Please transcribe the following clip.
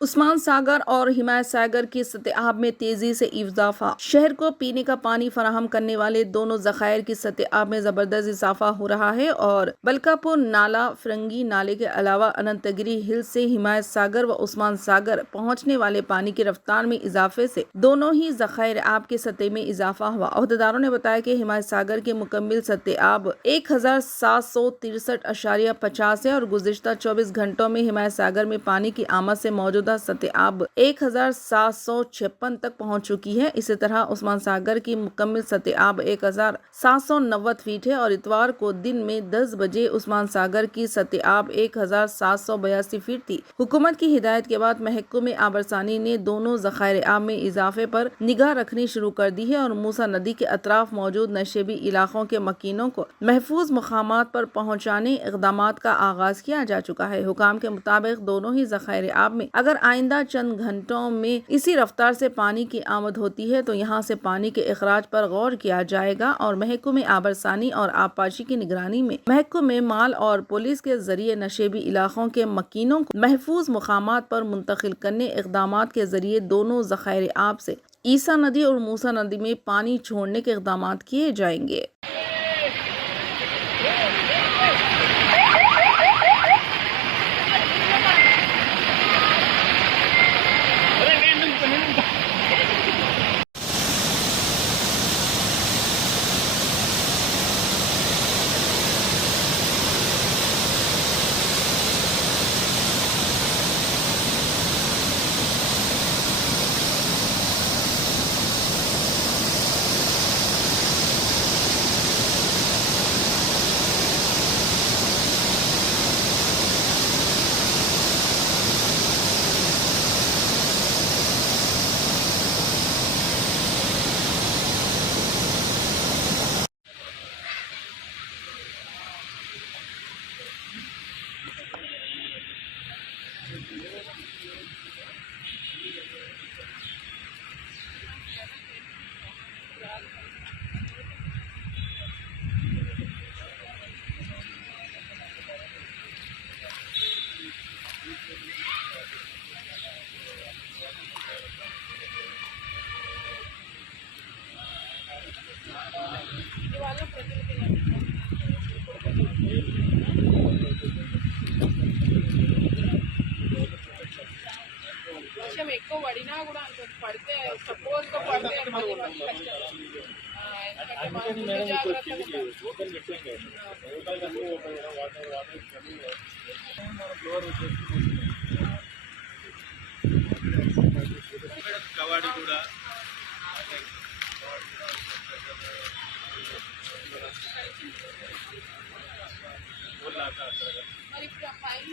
उस्मान सागर और हिमायत सागर की सतह में तेजी से इजाफा। शहर को पीने का पानी फराहम करने वाले दोनों जखायर की सतह में जबरदस्त इजाफा हो रहा है और बलकापुर नाला, फिरंगी नाले के अलावा अनंतगिरी हिल से हिमायत सागर व उस्मान सागर पहुंचने वाले पानी की रफ्तार में इजाफे से दोनों ही जखायर आब की सतह में इजाफा हुआ। अहदेदारों ने बताया कि हिमायत सागर की मुकम्मल सतह आब 1763.50 है और गुज़िश्ता 24 घंटों में हिमायत सागर में पानी की आमद से मौजूद सतह अब 1756 तक पहुंच चुकी है। इसी तरह उस्मान सागर की मुकम्मल सतह अब 1790 फीट है और इतवार को दिन में 10 बजे उस्मान सागर की सतह अब 1782 फीट थी। हुकूमत की हिदायत के बाद महकमे आबरसानी ने दोनों ज़खायर आब में इजाफे पर निगाह रखनी शुरू कर दी है और मूसा नदी के अतराफ मौजूद नशेबी इलाकों के मकीनों को महफूज मकामात पर पहुँचाने इक़दामात का आगाज किया जा चुका है। हुकाम के मुताबिक दोनों ही ज़खायर आब में अगर आइंदा चंद घंटों में इसी रफ्तार से पानी की आमद होती है तो यहाँ से पानी के अखराज पर गौर किया जाएगा और महकमे आबरसानी और आबपाशी की निगरानी में महकमे माल और पुलिस के जरिए नशेबी इलाकों के मकीनों को महफूज मुकामात पर मुंतकिल करने इक़दामात के जरिए दोनों ज़खायर आब से ईसा नदी और मूसा नदी में पानी छोड़ने के इक़दामात किए जाएंगे। వర్షం ఎక్కువ పడినా కూడా అంత పడితే సపోజ్ గా పడితే మళ్ళీ వర్షం కష్టం. ఎందుకంటే మనం ముందు జాగ్రత్తగా కవాడి కూడా మరి ఇప్పుడు ఆ పైన